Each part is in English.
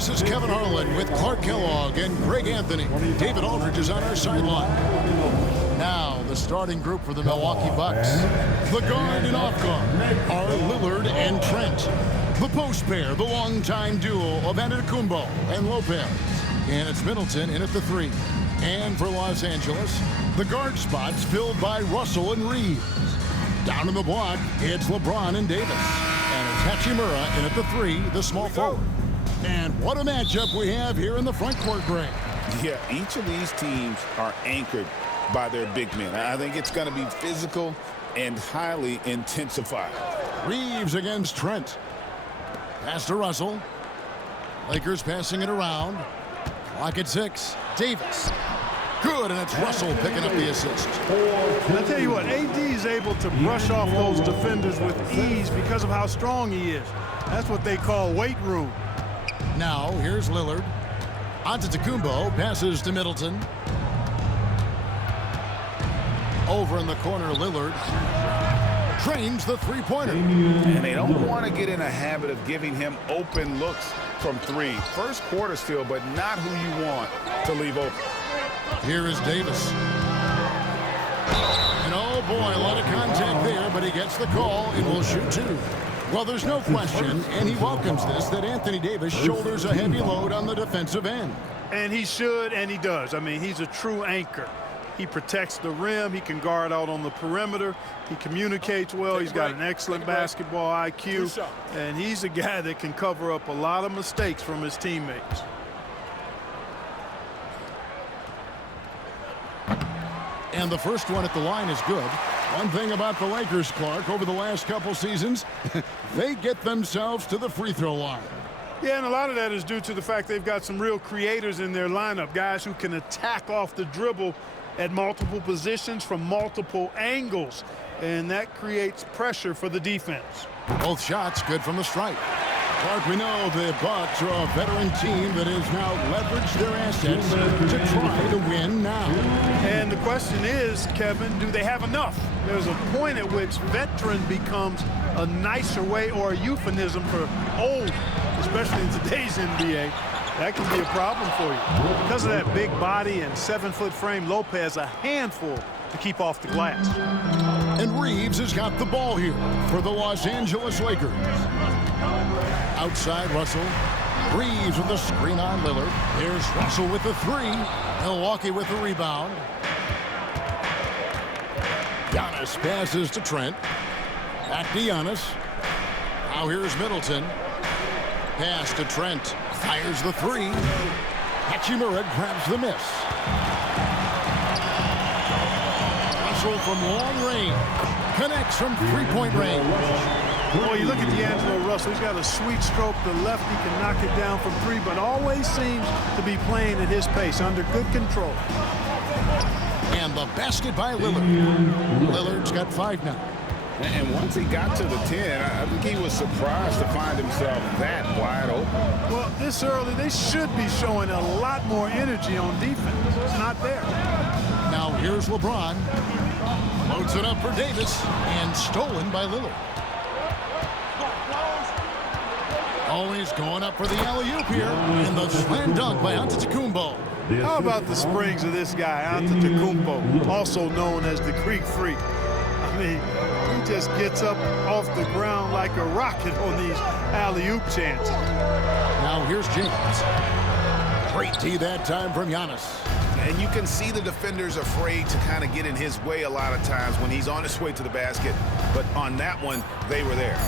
This is Kevin Harlan with Clark Kellogg and Greg Anthony. David Aldridge is on our sideline. Now, the starting group for the Milwaukee Bucks. The guard and off guard are Lillard and Trent. The post pair, the longtime duo of Antetokounmpo and Lopez. And it's Middleton in at the 3. And for Los Angeles, the guard spots filled by Russell and Reeves. Down in the block, it's LeBron and Davis. And it's Hachimura in at the 3, the small forward. And what a matchup we have here in the front court, Greg. Yeah, each of these teams are anchored by their big men. I think it's going to be physical and highly intensified. Reeves against Trent. Pass to Russell. Lakers passing it around. Clock at 6. Davis. Good, and it's Russell picking up the assist. I tell you what, AD is able to brush off those defenders with ease because of how strong he is. That's what they call weight room. Now, here's Lillard. Antetokounmpo passes to Middleton. Over in the corner, Lillard trains the three-pointer. And they don't want to get in a habit of giving him open looks from 3. First quarter still, but not who you want to leave open. Here is Davis. And oh boy, a lot of contact there, but he gets the call and will shoot 2. Well, there's no question, and he welcomes this, that Anthony Davis shoulders a heavy load on the defensive end. And he should, and he does. I mean, he's a true anchor. He protects the rim. He can guard out on the perimeter. He communicates well. He's got an excellent basketball IQ. And he's a guy that can cover up a lot of mistakes from his teammates. And the first one at the line is good. One thing about the Lakers, Clark, over the last couple seasons, they get themselves to the free throw line. Yeah, and a lot of that is due to the fact they've got some real creators in their lineup, guys who can attack off the dribble at multiple positions from multiple angles, and that creates pressure for the defense. Both shots good from the stripe. Clark, we know the Bucks are a veteran team that has now leveraged their assets to try to win now. And the question is, Kevin, do they have enough? There's a point at which veteran becomes a nicer way or a euphemism for old, especially in today's NBA. That can be a problem for you. Because of that big body and 7-foot frame, Lopez a handful to keep off the glass. And Reeves has got the ball here for the Los Angeles Lakers. Outside Russell. Reeves with the screen on Lillard. Here's Russell with the 3. Milwaukee with the rebound. Giannis passes to Trent. Back to Giannis. Now here's Middleton. Pass to Trent. Fires the 3. Hachimura grabs the miss. Russell from long range. Connects from three-point range. Boy, you look at D'Angelo Russell. He's got a sweet stroke to the left. He can knock it down from 3, but always seems to be playing at his pace, under good control. And the basket by Lillard. Lillard's got 5 now. And once he got to the 10, I think he was surprised to find himself that wide open. Well, this early, they should be showing a lot more energy on defense. It's not there. Now here's LeBron. Loads it up for Davis. And stolen by Lillard. Always going up for the alley-oop here. And the slam dunk by Antetokounmpo. How about the springs of this guy, Antetokounmpo, also known as the Greek Freak? I mean, he just gets up off the ground like a rocket on these alley-oop chances. Now here's James. Great D that time from Giannis. And you can see the defenders afraid to kind of get in his way a lot of times when he's on his way to the basket. But on that one, they were there.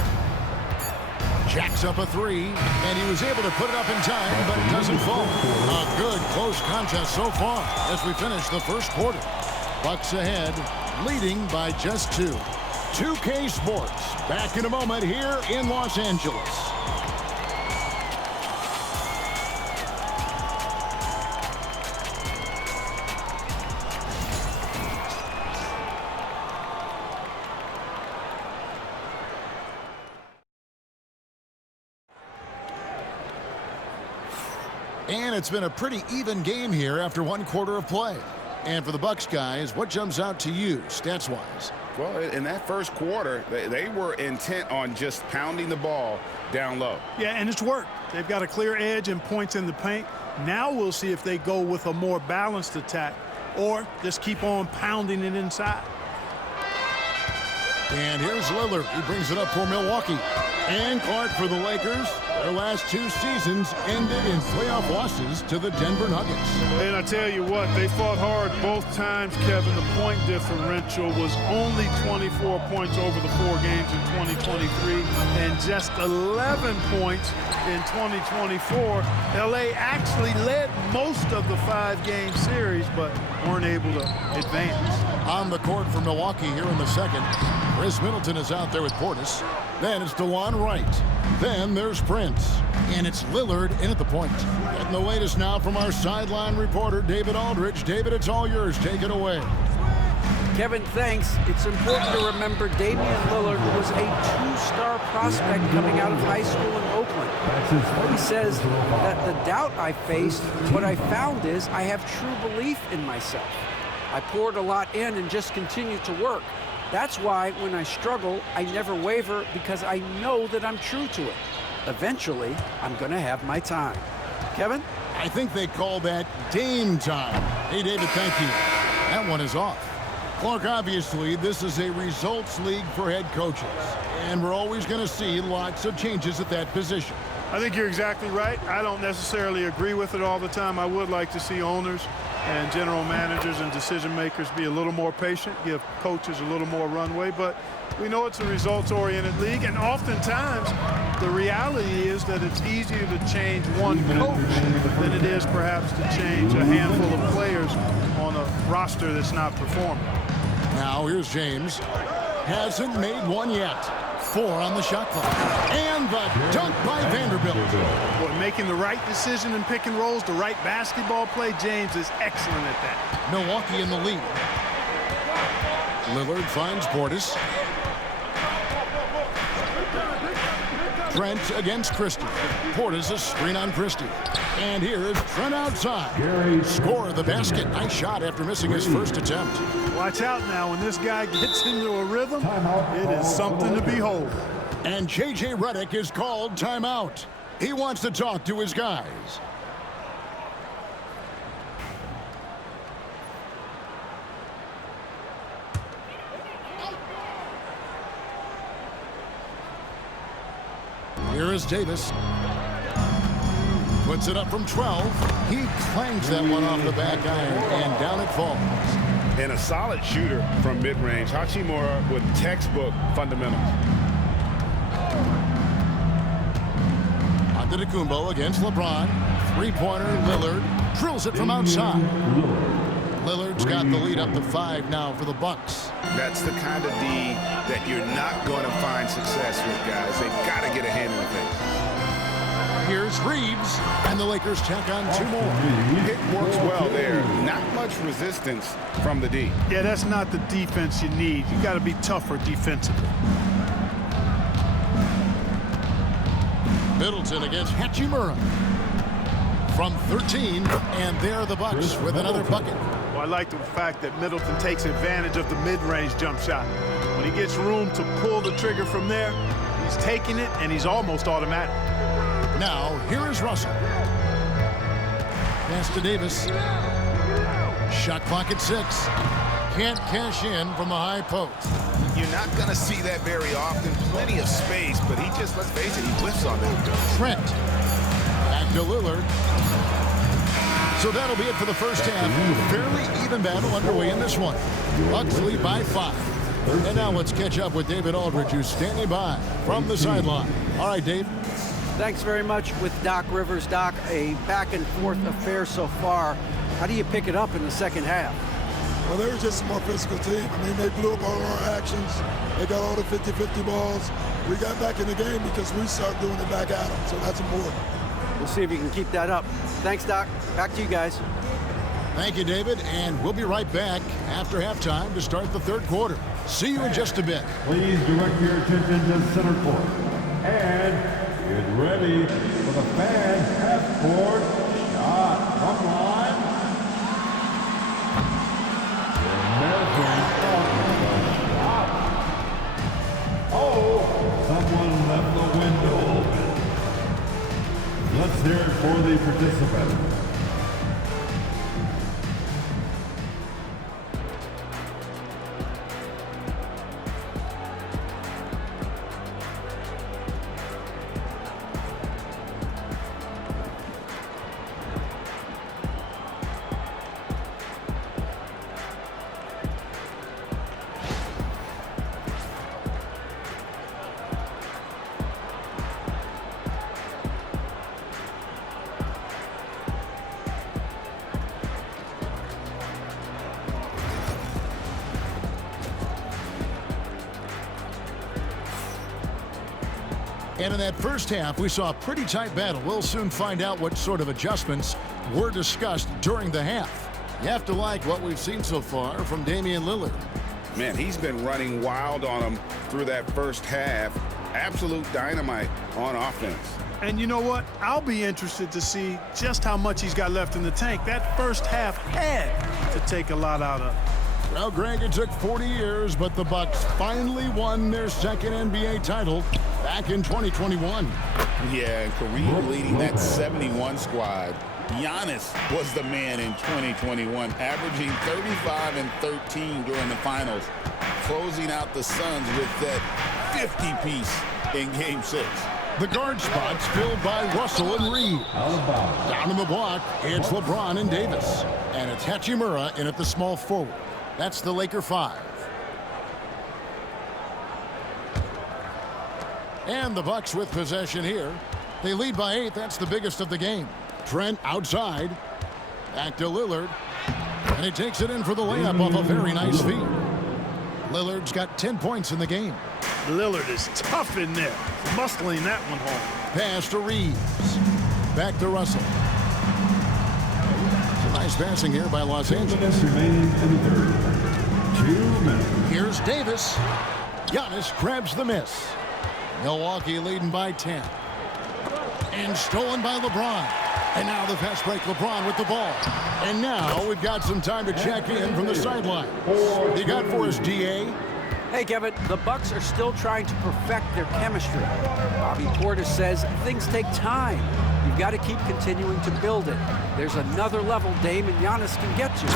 Jacks up a 3, and he was able to put it up in time, but it doesn't fall. A good close contest so far as we finish the first quarter. Bucks ahead, leading by just 2. 2K Sports, back in a moment here in Los Angeles. And it's been a pretty even game here after 1 quarter of play. And for the Bucks guys, what jumps out to you stats-wise? Well, in that first quarter, they were intent on just pounding the ball down low. Yeah, and it's worked. They've got a clear edge and points in the paint. Now we'll see if they go with a more balanced attack or just keep on pounding it inside. And here's Lillard. He brings it up for Milwaukee. And Clark for the Lakers. Their last 2 seasons ended in playoff losses to the Denver Nuggets. And I tell you what, they fought hard both times, Kevin. The point differential was only 24 points over the 4 games in 2023 and just 11 points in 2024. LA actually led most of the 5-game series, but weren't able to advance. On the court for Milwaukee here in the second. Chris Middleton is out there with Portis. Then it's DeLon Wright. Then there's Prince. And it's Lillard in at the point. Getting the latest now from our sideline reporter, David Aldridge. David, it's all yours. Take it away. Kevin, thanks. It's important to remember Damian Lillard was a 2-star prospect coming out of high school in Oakland. He says that the doubt I faced, what I found is I have true belief in myself. I poured a lot in and just continued to work. That's why when I struggle, I never waver because I know that I'm true to it. Eventually, I'm going to have my time. Kevin? I think they call that Dame time. Hey, David, thank you. That one is off. Clark, obviously, this is a results league for head coaches, and we're always going to see lots of changes at that position. I think you're exactly right. I don't necessarily agree with it all the time. I would like to see owners and general managers and decision makers be a little more patient, give coaches a little more runway, but we know it's a results-oriented league, and oftentimes the reality is that it's easier to change one coach than it is perhaps to change a handful of players on a roster that's not performing. Now here's James. Hasn't made one yet. 4 on the shot clock. And the dunk by Vanderbilt. Boy, making the right decision in pick and rolls, the right basketball play, James is excellent at that. Milwaukee in the lead. Lillard finds Portis. Trent against Christie. Portis a screen on Christie. And here's Trent outside. Score the basket. Nice shot after missing his first attempt. Watch out now. When this guy gets into a rhythm, it is something to behold. And J.J. Redick is called timeout. He wants to talk to his guys. Here is Davis. Puts it up from 12. He clangs that one off the back iron, and down it falls. And a solid shooter from mid-range. Hachimura with textbook fundamentals. Antetokounmpo against LeBron. 3-pointer, Lillard. Drills it from outside. Lillard's got the lead up to 5 now for the Bucks. That's the kind of D that you're not going to find success with, guys. They've got to get a hand in the face. Here's Reeves, and the Lakers tack on 2 more. It works well there. Not much resistance from the D. Yeah, that's not the defense you need. You got to be tougher defensively. Middleton against Hachimura. From 13, and there are the Bucks with another bucket. Well, I like the fact that Middleton takes advantage of the mid-range jump shot. When he gets room to pull the trigger from there, he's taking it, and he's almost automatic. Now, here is Russell. Pass to Davis. Shot clock at 6. Can't cash in from the high post. You're not going to see that very often. Plenty of space, but he just, let's face it, he whiffs on that. Trent. Back to Lillard. So that'll be it for the first half. Fairly even battle underway in this one. Bucks lead by 5. And now let's catch up with David Aldridge, who's standing by from the sideline. All right, Dave. Thanks very much with Doc Rivers. Doc, a back-and-forth affair so far. How do you pick it up in the second half? Well, they were just a more physical team. I mean, they blew up all our actions. They got all the 50-50 balls. We got back in the game because we started doing it back at them, so that's important. We'll see if you can keep that up. Thanks, Doc. Back to you guys. Thank you, David, and we'll be right back after halftime to start the third quarter. See you in just a bit. Please direct your attention to center court. And get ready for the fan half-court shot from line. The American shot. for the participants. And in that first half, we saw a pretty tight battle. We'll soon find out what sort of adjustments were discussed during the half. You have to like what we've seen so far from Damian Lillard. Man, he's been running wild on them through that first half. Absolute dynamite on offense. And you know what? I'll be interested to see just how much he's got left in the tank. That first half had to take a lot out of. Well, Greg, it took 40 years, but the Bucks finally won their second NBA title back in 2021. Yeah, and Kareem leading that 71 squad. Giannis was the man in 2021, averaging 35 and 13 during the finals, closing out the Suns with that 50-piece in Game 6. The guard spots filled by Russell and Reed. Down in the block, it's LeBron and Davis. And it's Hachimura in at the small forward. That's the Laker 5. And the Bucks with possession here. They lead by 8. That's the biggest of the game. Trent outside. Back to Lillard. And he takes it in for the layup off a very nice feed. Lillard's got 10 points in the game. Lillard is tough in there, muscling that one home. Pass to Reeves. Back to Russell. Some nice passing here by Los Angeles. Remaining in the third. 2 minutes. Here's Davis. Giannis grabs the miss. Milwaukee leading by 10. And stolen by LeBron. And now the fast break, LeBron with the ball. And now we've got some time to check in from the sideline. You got for us, DA? Hey, Kevin, the Bucks are still trying to perfect their chemistry. Bobby Portis says things take time. You've got to keep continuing to build it. There's another level Dame and Giannis can get to.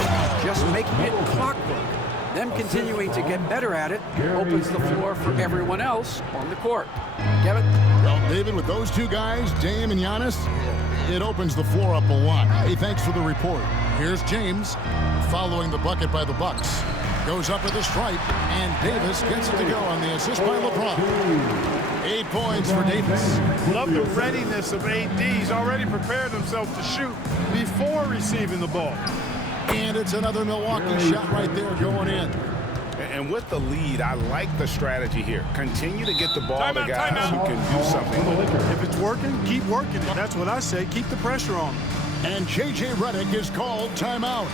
Just making it clockwork. Them continuing to get better at it opens the floor for everyone else on the court. Kevin? Well, David, with those two guys, Dame and Giannis, it opens the floor up a lot. Hey, thanks for the report. Here's James following the bucket by the Bucks. Goes up with a stripe, and Davis gets it to go on the assist by LeBron. 8 points for Davis. Love the readiness of AD. He's already prepared himself to shoot before receiving the ball. And it's another Milwaukee shot right there going in. And with the lead, I like the strategy here. Continue to get the ball to guys who can do something with it. If it's working, keep working. That's what I say. Keep the pressure on him. And J.J. Redick is called timeout.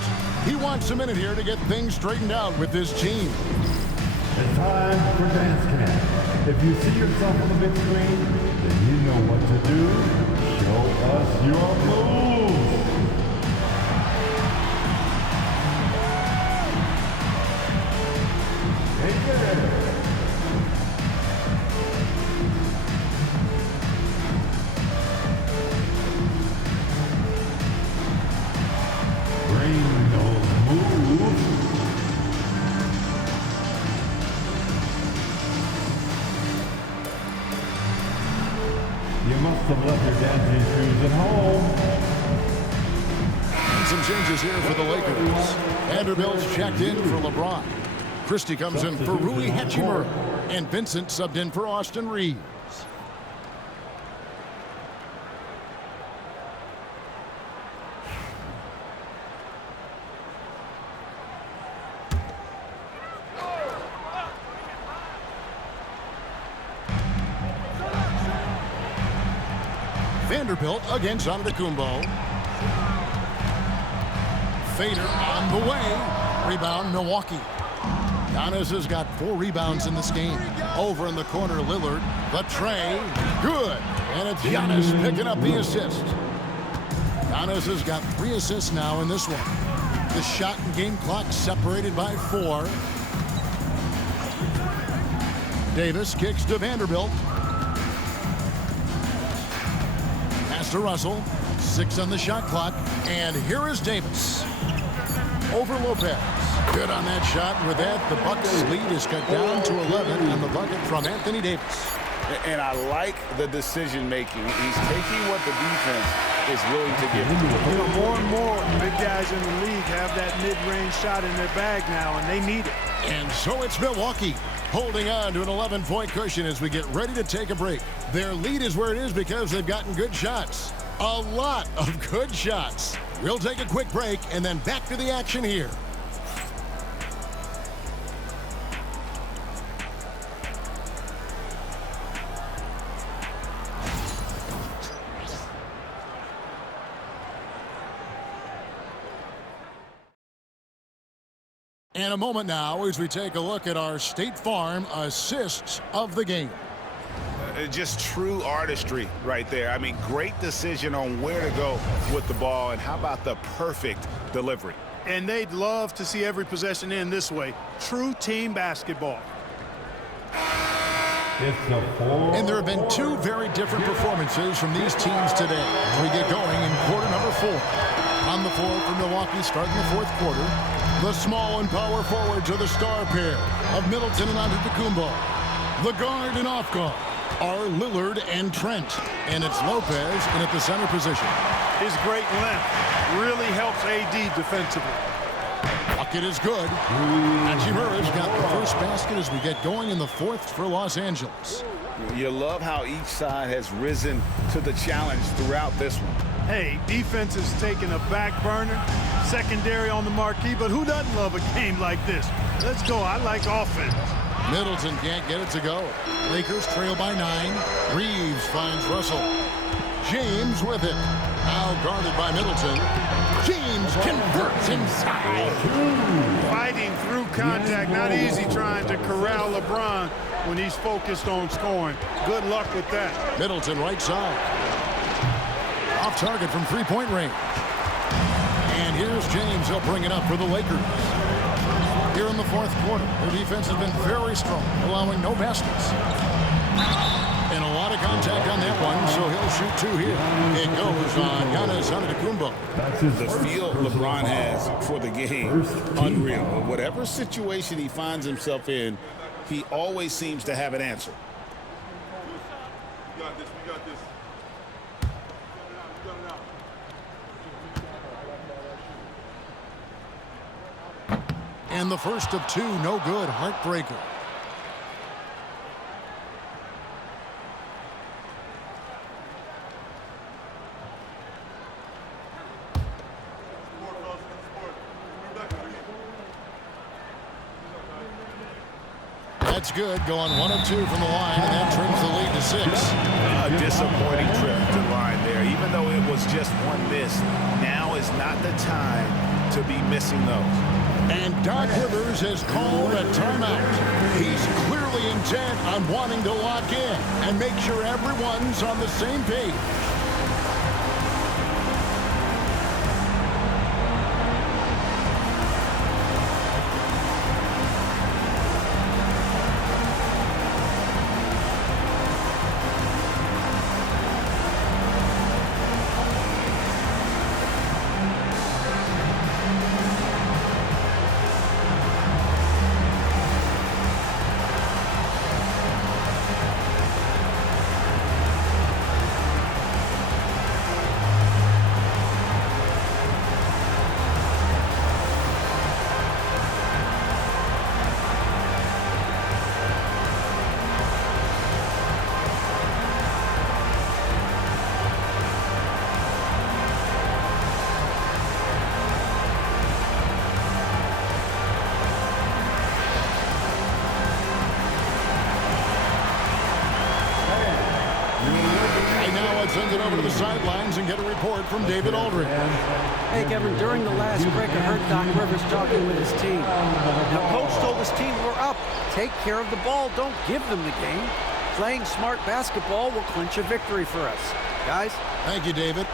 He wants a minute here to get things straightened out with this team. It's time for dance camp. If you see yourself on the big screen, then you know what to do. Show us your moves. Take it. Bring those moves. You must have left your dancing shoes at home. And some changes here for the Lakers. Vanderbilt's checked in for LeBron. Christie comes in for Rui Hachimura. And Vincent subbed in for Austin Reeves. Vanderbilt against Antetokounmpo. Fader on the way. Rebound, Milwaukee. Giannis has got 4 rebounds in this game. Over in the corner, Lillard. The tray. Good. And it's Giannis picking up the assist. Giannis has got 3 assists now in this one. The shot and game clock separated by 4. Davis kicks to Vanderbilt. To Russell. 6 on the shot clock, and here is Davis. Over Lopez. Good on that shot. With that, the Bucks' lead is cut down to 11 on the bucket from Anthony Davis. And I like the decision-making. He's taking what the defense is willing to give him. You know, more and more big guys in the league have that mid-range shot in their bag now, and they need it. And so it's Milwaukee holding on to an 11-point cushion as we get ready to take a break. Their lead is where it is because they've gotten good shots. A lot of good shots. We'll take a quick break and then back to the action here. In a moment now as we take a look at our State Farm assists of the game. Just true artistry right there. I mean, great decision on where to go with the ball, and how about the perfect delivery? And they'd love to see every possession end this way. True team basketball. And there have been two very different performances from these teams today as we get going in quarter number 4. On the floor for Milwaukee starting the fourth quarter, the small and power forwards are the star pair of Middleton and Antetokounmpo. The guard and off guard are Lillard and Trent, and it's Lopez in at the center position. His great length really helps AD defensively. Bucket is good. Hachimura's got the first basket as we get going in the fourth for Los Angeles. You love how each side has risen to the challenge throughout this one. Hey, defense is taking a back burner, secondary on the marquee, but who doesn't love a game like this? Let's go. I like offense. Middleton can't get it to go. Lakers trail by 9. Reeves finds Russell. James with it. Now guarded by Middleton. James converts inside. Fighting through contact. Not easy trying to corral LeBron when he's focused on scoring. Good luck with that. Middleton right side. Off target from three-point range. And here's James. He'll bring it up for the Lakers. Here in the fourth quarter, their defense has been very strong, allowing no baskets. And a lot of contact on that one, so he'll shoot 2 here. It goes on Giannis Antetokounmpo. The feel LeBron has for the game, unreal. Whatever situation he finds himself in, he always seems to have an answer. We got this. And the first of 2, no good. Heartbreaker. That's good. Going 1 of 2 from the line, and that trims the lead to 6. A disappointing trip to line there. Even though it was just one miss, now is not the time to be missing those. And Doc Rivers has called a timeout. He's clearly intent on wanting to lock in and make sure everyone's on the same page. Send it over to the sidelines and get a report from David Aldridge. Hey, Kevin, during the last break, I heard Doc Rivers talking with his team. Now, Coach told his team, we're up. Take care of the ball. Don't give them the game. Playing smart basketball will clinch a victory for us. Guys? Thank you, David.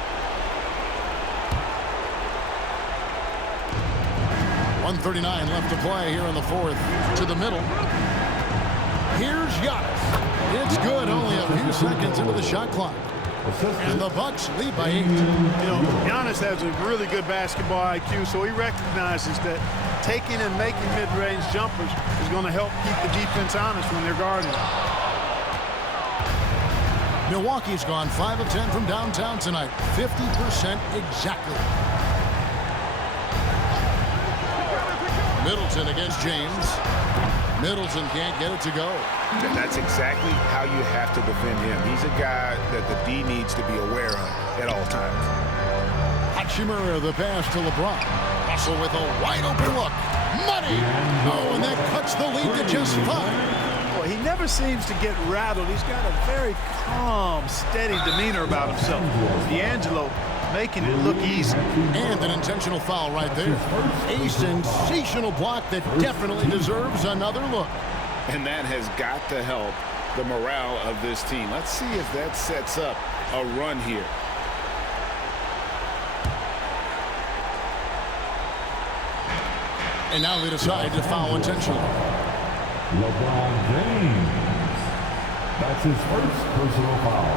1:39 left to play here in the fourth. To the middle. Here's Giannis. It's good. Only a few seconds into the shot clock. And the Bucks lead by 8. You know, Giannis has a really good basketball IQ, so he recognizes that taking and making mid-range jumpers is going to help keep the defense honest when they're guarding. Milwaukee's gone 5 of 10 from downtown tonight. 50% exactly. Middleton against James. Middleton can't get it to go. And that's exactly how you have to defend him. He's a guy that the D needs to be aware of at all times. Hachimura, the pass to LeBron. Russell with a wide open look. Money! Oh, and that cuts the lead to just 5. Well, he never seems to get rattled. He's got a very calm, steady demeanor about himself. D'Angelo making it look easy. And an intentional foul right there. A sensational block that definitely deserves another look. And that has got to help the morale of this team. Let's see if that sets up a run here. And now they decide to foul intentionally. LeBron James. That's his first personal foul.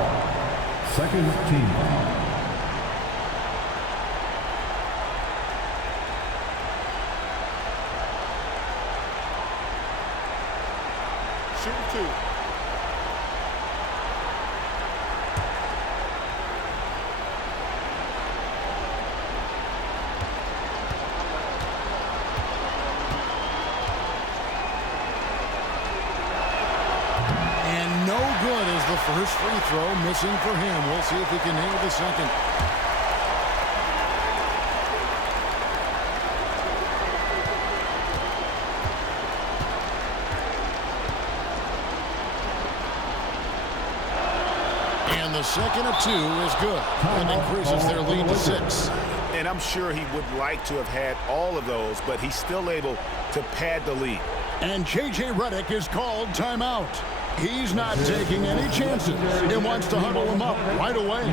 Second team foul. Shooting 2. And no good as the first free throw missing for him. We'll see if he can nail the second. And the second of 2 is good. And increases their lead to 6. And I'm sure he would like to have had all of those, but he's still able to pad the lead. And J.J. Redick is called timeout. He's not taking any chances and wants to huddle him up right away.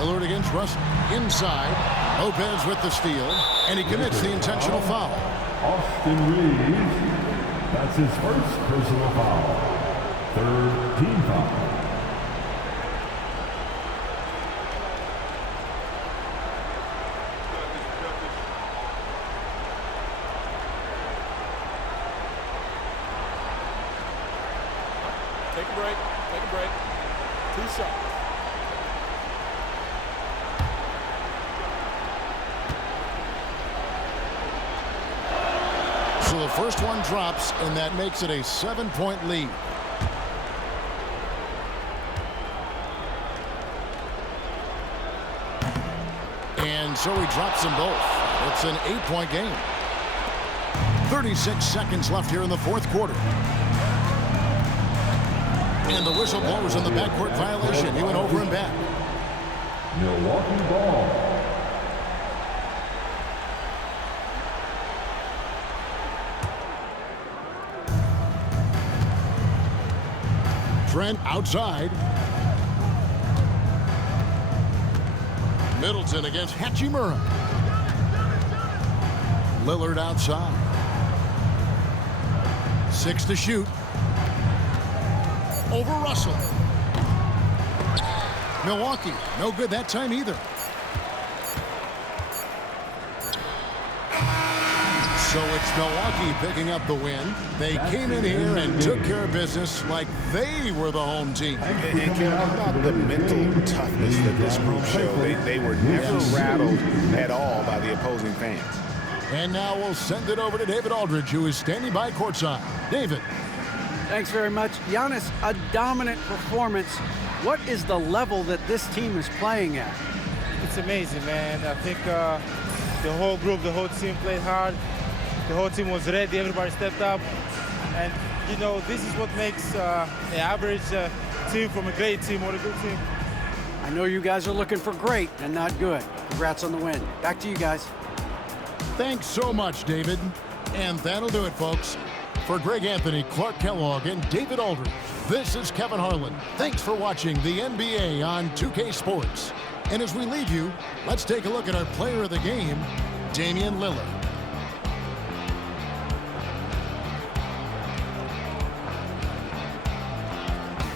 Lillard against Russell. Inside. Lopez with the steal. And he commits the intentional foul. Austin Reeves. That's his first personal foul. Third team foul. Take a break. Take a break. 2 shots. So the first one drops, and that makes it a 7-point lead. And so he drops them both. It's an 8-point game. 36 seconds left here in the fourth quarter. And the whistle blows on the backcourt violation. He went over and back. Milwaukee ball. Trent outside. Middleton against Hachimura. Lillard outside. 6 to shoot. Over Russell. Milwaukee, no good that time either. So it's Milwaukee picking up the win. They came in here and took care of business like they were the home team. And Kevin, how about the mental toughness that this group showed? They were never rattled at all by the opposing fans. And now we'll send it over to David Aldridge, who is standing by courtside. David. Thanks very much. Giannis, a dominant performance. What is the level that this team is playing at? It's amazing, man. I think the whole group, the whole team played hard. The whole team was ready. Everybody stepped up. And, you know, this is what makes an average team from a great team or a good team. I know you guys are looking for great and not good. Congrats on the win. Back to you guys. Thanks so much, David. And that'll do it, folks. For Greg Anthony, Clark Kellogg, and David Aldridge, this is Kevin Harlan. Thanks for watching the NBA on 2K Sports. And as we leave you, let's take a look at our player of the game, Damian Lillard.